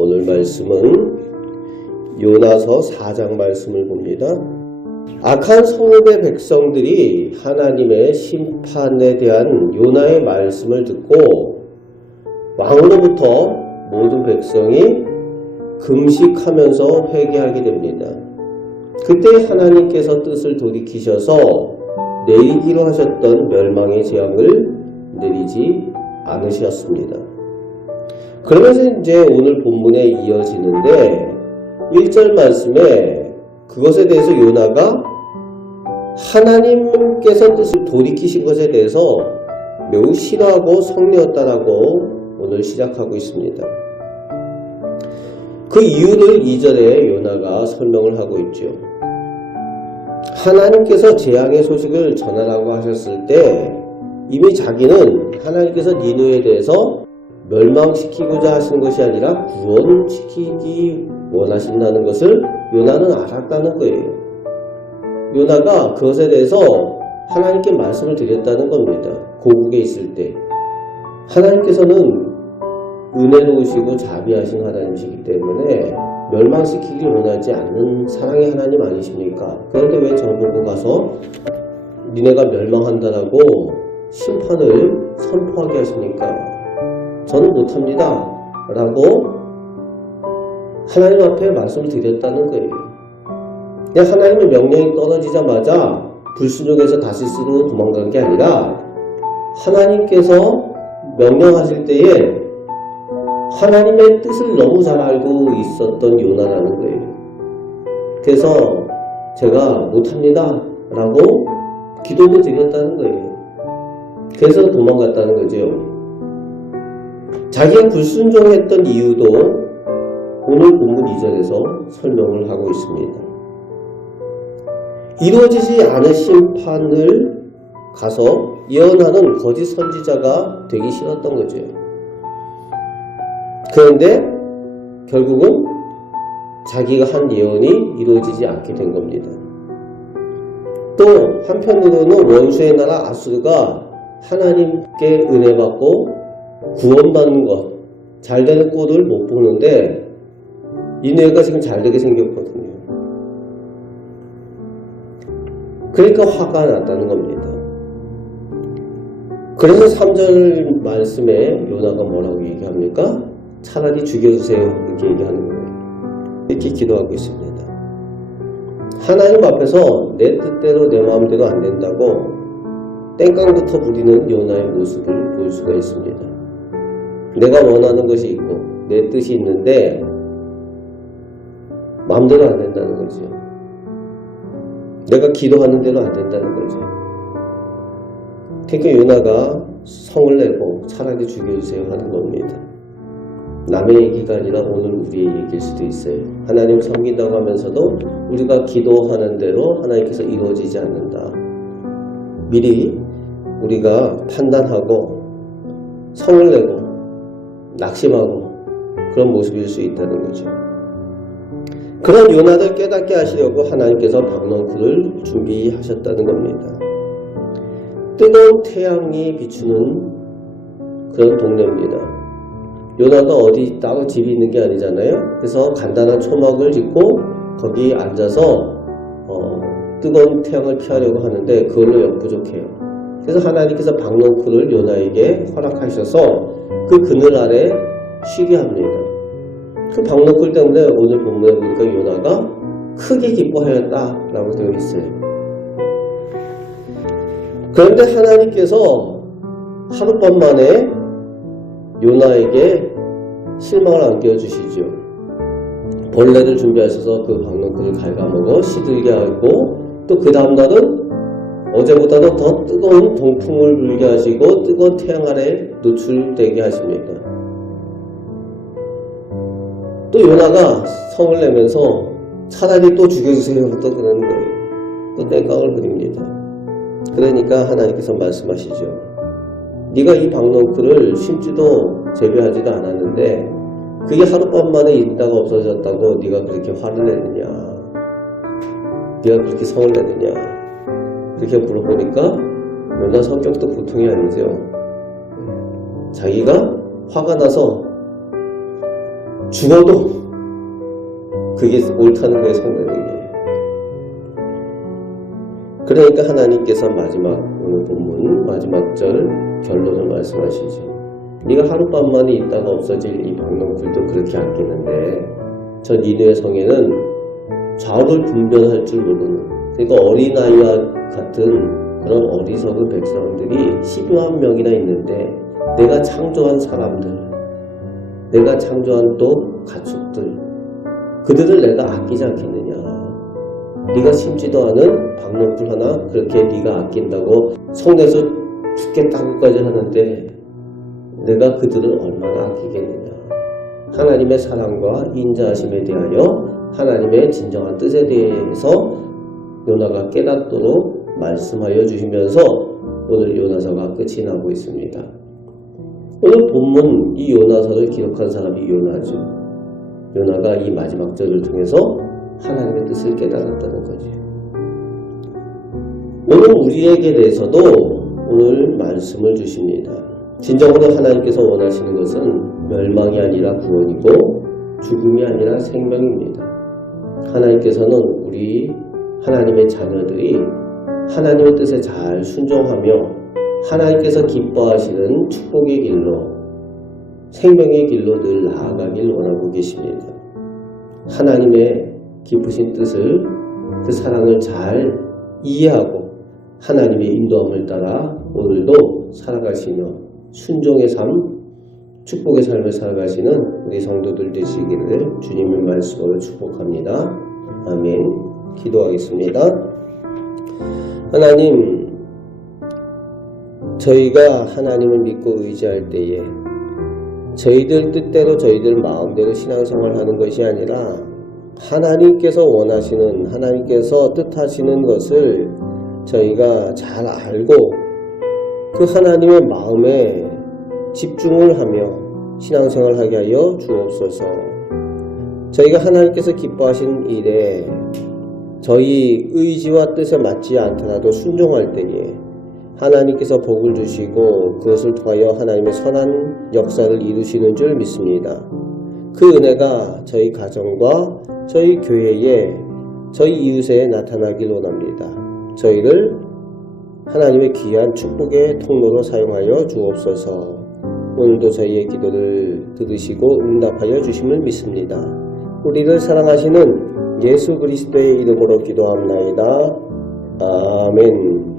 오늘 말씀은 요나서 4장 말씀을 봅니다. 악한 성읍의 백성들이 하나님의 심판에 대한 요나의 말씀을 듣고 왕으로부터 모든 백성이 금식하면서 회개하게 됩니다. 그때 하나님께서 뜻을 돌이키셔서 내리기로 하셨던 멸망의 재앙을 내리지 않으셨습니다. 그러면서 이제 오늘 본문에 이어지는데 1절 말씀에 그것에 대해서 요나가 하나님께서 뜻을 돌이키신 것에 대해서 매우 싫어하고 성내었다라고 오늘 시작하고 있습니다. 그 이유를 2절에 요나가 설명을 하고 있죠. 하나님께서 재앙의 소식을 전하라고 하셨을 때 이미 자기는 하나님께서 니느웨에 대해서 멸망시키고자 하시는 것이 아니라 구원시키기 원하신다는 것을 요나는 알았다는 거예요. 요나가 그것에 대해서 하나님께 말씀을 드렸다는 겁니다. 고국에 있을 때 하나님께서는 은혜로우시고 자비하신 하나님이시기 때문에 멸망시키길 원하지 않는 사랑의 하나님 아니십니까? 그런데 왜 저보고 가서 니네가 멸망한다라고 심판을 선포하게 하십니까? 저는 못합니다 라고 하나님 앞에 말씀을 드렸다는 거예요. 그냥 하나님의 명령이 떨어지자마자 불순종해서 다시스로 도망간 게 아니라 하나님께서 명령하실 때에 하나님의 뜻을 너무 잘 알고 있었던 요나라는 거예요. 그래서 제가 못합니다 라고 기도도 드렸다는 거예요. 그래서 도망갔다는 거죠. 자기가 불순종했던 이유도 오늘 본문 2절에서 설명을 하고 있습니다. 이루어지지 않은 심판을 가서 예언하는 거짓 선지자가 되기 싫었던 거죠. 그런데 결국은 자기가 한 예언이 이루어지지 않게 된 겁니다. 또 한편으로는 원수의 나라 아수르가 하나님께 은혜받고 구원받는 것, 잘되는 꼴을 못 보는데 니느웨가 지금 잘되게 생겼거든요. 그러니까 화가 났다는 겁니다. 그래서 3절 말씀에 요나가 뭐라고 얘기합니까? 차라리 죽여주세요 이렇게 얘기하는 거예요. 이렇게 기도하고 있습니다. 하나님 앞에서 내 뜻대로 내 마음대로 안 된다고 땡깡부터 부리는 요나의 모습을 볼 수가 있습니다. 내가 원하는 것이 있고 내 뜻이 있는데 마음대로 안 된다는 거죠. 내가 기도하는 대로 안 된다는 거죠. 그러니까 요나가 성을 내고 차라리 죽여주세요 하는 겁니다. 남의 얘기가 아니라 오늘 우리의 얘기일 수도 있어요. 하나님 섬긴다고 하면서도 우리가 기도하는 대로 하나님께서 이루어지지 않는다. 미리 우리가 판단하고 성을 내고 낙심하고 그런 모습일 수 있다는 거죠. 그런 요나를 깨닫게 하시려고 하나님께서 박넝쿨을 준비하셨다는 겁니다. 뜨거운 태양이 비추는 그런 동네입니다. 요나가 어디 따로 집이 있는 게 아니잖아요. 그래서 간단한 초막을 짓고 거기 앉아서 뜨거운 태양을 피하려고 하는데 그걸로 역부족해요. 그래서 하나님께서 박넝쿨을 요나에게 허락하셔서 그 그늘 아래 쉬게 합니다. 그 박넝쿨 때문에 오늘 본문에 보니까 요나가 크게 기뻐하였다라고 되어 있어요. 그런데 하나님께서 하룻밤 만에 요나에게 실망을 안겨주시죠. 벌레를 준비하셔서 그 박넝쿨을 갉아먹어 시들게 하고 또 그 다음날은 어제보다도 더 뜨거운 동풍을 불게 하시고 뜨거운 태양 아래 노출되게 하십니다. 또 요나가 성을 내면서 차라리 또 죽여주세요 또 그러는 거예요. 또 땡깡을 부립니다. 그러니까 하나님께서 말씀하시죠. 네가 이 박넝쿨을 심지도 재배하지도 않았는데 그게 하룻밤 만에 있다가 없어졌다고 네가 그렇게 화를 내느냐, 네가 그렇게 성을 내느냐, 그렇게 물어보니까 요나 성격도 보통이 아니죠. 자기가 화가 나서 죽어도 그게 옳다는 거예요, 성내는 게. 그러니까 하나님께서 마지막 오늘 본문 마지막 절 결론을 말씀하시죠. 네가 하룻밤만에 있다가 없어질 이 박농쿨도 그렇게 아끼는데 저 니느웨 성에는 좌우를 분별할 줄 모르는, 그러니까 어린아이와 같은 그런 어리석은 백성들이 12만 명이나 있는데 내가 창조한 사람들, 내가 창조한 또 가축들, 그들을 내가 아끼지 않겠느냐. 네가 심지도 않은 박농쿨 하나 그렇게 네가 아낀다고 성내에서 죽겠다고까지 하는데 내가 그들을 얼마나 아끼겠느냐. 하나님의 사랑과 인자하심에 대하여 하나님의 진정한 뜻에 대해서 요나가 깨닫도록 말씀하여 주시면서 오늘 요나서가 끝이 나고 있습니다. 오늘 본문 이 요나서를 기록한 사람이 요나죠. 요나가 이 마지막 절을 통해서 하나님의 뜻을 깨달았다는 거죠. 오늘 우리에게 대해서도 오늘 말씀을 주십니다. 진정으로 하나님께서 원하시는 것은 멸망이 아니라 구원이고 죽음이 아니라 생명입니다. 하나님께서는 우리 하나님의 자녀들이 하나님의 뜻에 잘 순종하며 하나님께서 기뻐하시는 축복의 길로, 생명의 길로 늘 나아가길 원하고 계십니다. 하나님의 깊으신 뜻을, 그 사랑을 잘 이해하고 하나님의 인도함을 따라 오늘도 살아가시며 순종의 삶, 축복의 삶을 살아가시는 우리 성도들 되시기를 주님의 말씀으로 축복합니다. 아멘. 기도하겠습니다. 하나님, 저희가 하나님을 믿고 의지할 때에 저희들 뜻대로 저희들 마음대로 신앙생활을 하는 것이 아니라 하나님께서 원하시는, 하나님께서 뜻하시는 것을 저희가 잘 알고 그 하나님의 마음에 집중을 하며 신앙생활을 하게 하여 주옵소서. 저희가 하나님께서 기뻐하신 일에 저희 의지와 뜻에 맞지 않더라도 순종할 때에 하나님께서 복을 주시고 그것을 통하여 하나님의 선한 역사를 이루시는 줄 믿습니다. 그 은혜가 저희 가정과 저희 교회에, 저희 이웃에 나타나길 원합니다. 저희를 하나님의 귀한 축복의 통로로 사용하여 주옵소서. 오늘도 저희의 기도를 들으시고 응답하여 주심을 믿습니다. 우리를 사랑하시는 예수 그리스도의 이름으로 기도합나이다. 아멘.